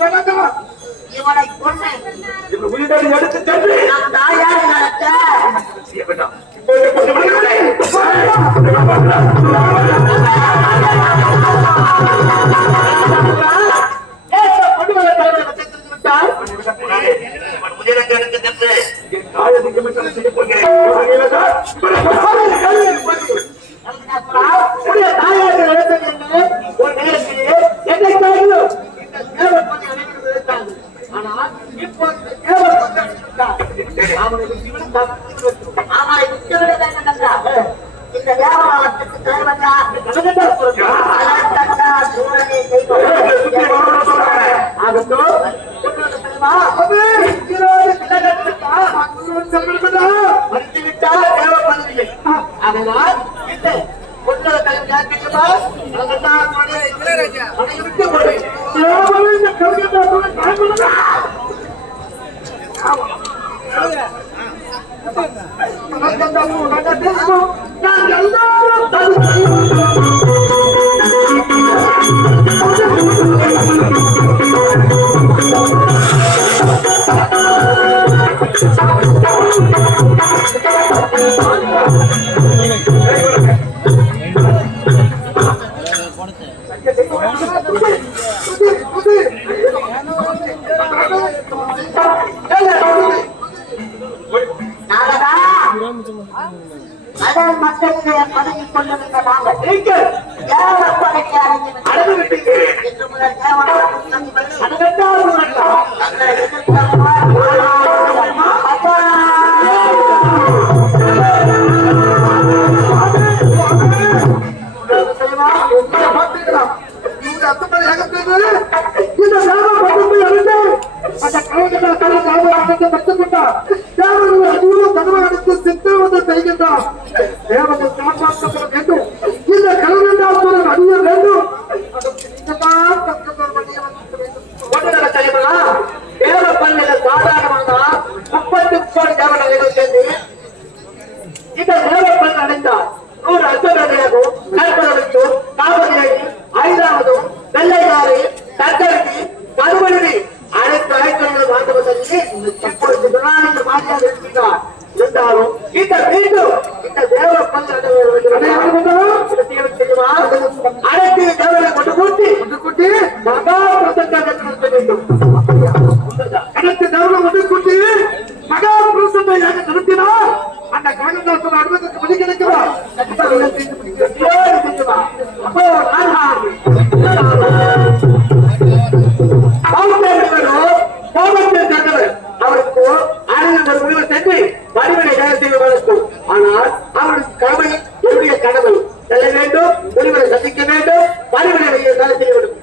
இவனை கொண்டு உயிரை எடுத்து சென்று நான் தாயார் நடத்த மக்களுக்கு பதவி கொண்டிருந்த நாங்கள் சந்திக்க வேண்டும். பரிவனை செய்ய வேண்டும்.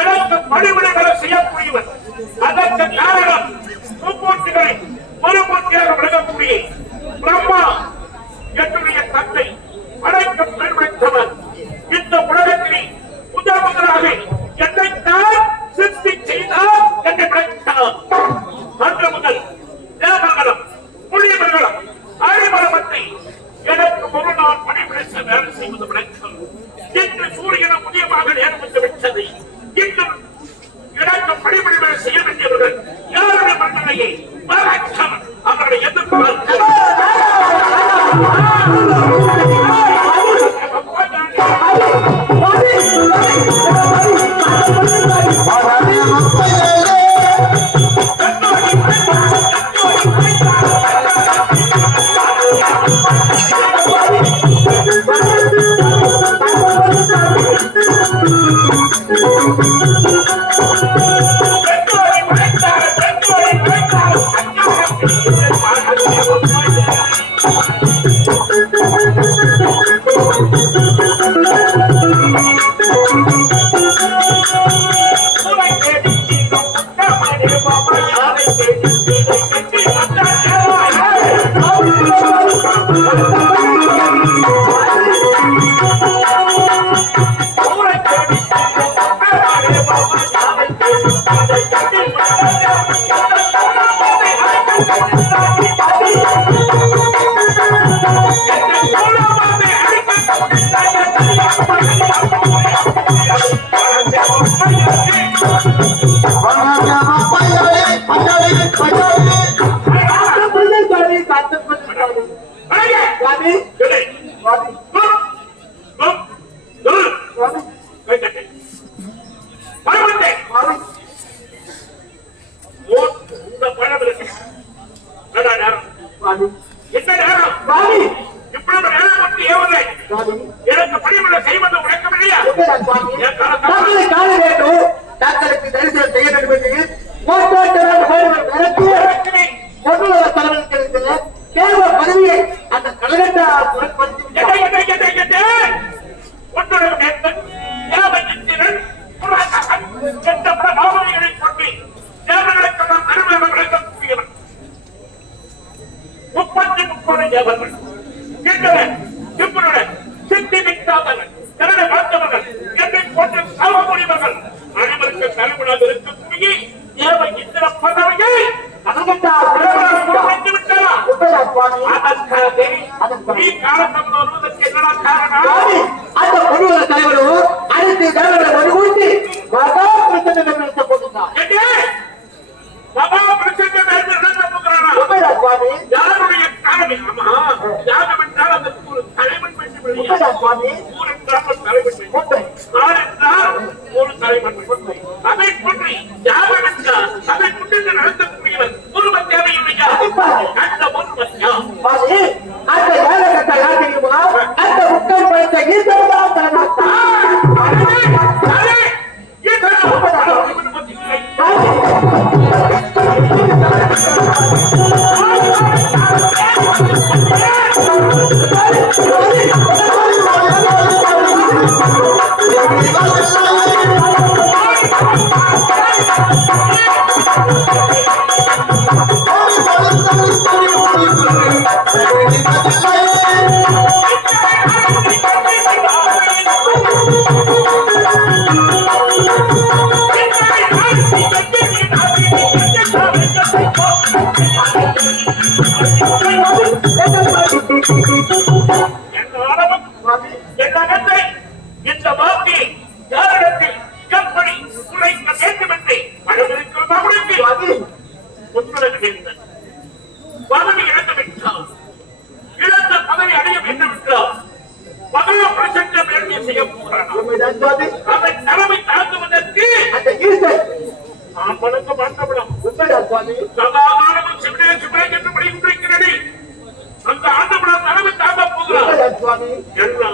எனக்கு பணிவிடைகளை செய்யக்கூடியவர். அதற்கு காரணம் மும்மூர்த்திகளை மறுமூர்த்தியாக விளங்கக்கூடிய பிரம்மா என்னுடைய தந்தை அனைத்து பெருமைத்தவர். இந்த உலகத்திலே முதல் முதலாக என்னைத்தான் சிருஷ்டி செய்தார் என்று விளக்கினார். அன்று முதல் தேவர்களும் புலியவர்களும் ஆழிமரமத்தை எனக்கு ஒரு நாள் பணிவிடை வேலை செய்வது விளக்கம். இன்று சூரியனும் புதியமாக நேரம் வந்து விட்டது. இன்னும் எனக்கு பணிவிடை செய்ய வேண்டியவர்கள் யாருடைய மன்னனையை வணக்கம் அவர்களை எதிர்பார்க்க எனக்கு பணிவிடை செய்வது உழைக்கவில்லையா? டாக்டருக்கு தரிசனம் செய்ய வேண்டும் என்று கேவல பதவியை அந்த கழகத்தால் அனைவருக்கு தலைமுறை இருக்கக்கூடிய தேவை இந்திர பதவியை அந்த பொருளாதார தலைவரும் அனைத்து தேவர்களை ஒன்றுகூட்டி மகா பிரச்சனை நடத்த போகிறார். யாருடைய காரணம்? யாகம் என்றால் அந்த தலைவன் ஊர் என்றால் தலைவன் ஒரு தலைவன். அதை பற்றி யாகம் என்றால் அதை முன்னின்று நடத்தக்கூடியவர் ஒருவன் தேவையில்லையா? அந்த ஒருவன் அந்த வேலைக்கட்டை யாத்திரிக்குமா அந்த முக்கள் படுத்த ஈஸ்வரதான் தர செய்ய போகிறான். உண்மைதான் சுவாமி. அவன் தலைமை தாக்குவதற்கு அந்த ஈசன் நாம் வணங்க மாட்டவிடும். உண்மைதான் சுவாமி. சதாகாலமும் சிவனே சிவனே என்று படிக்கிறது. அந்த ஆண்டவன் தலைமை தாக்க போகிறான். உண்மைதான் சுவாமி. எல்லா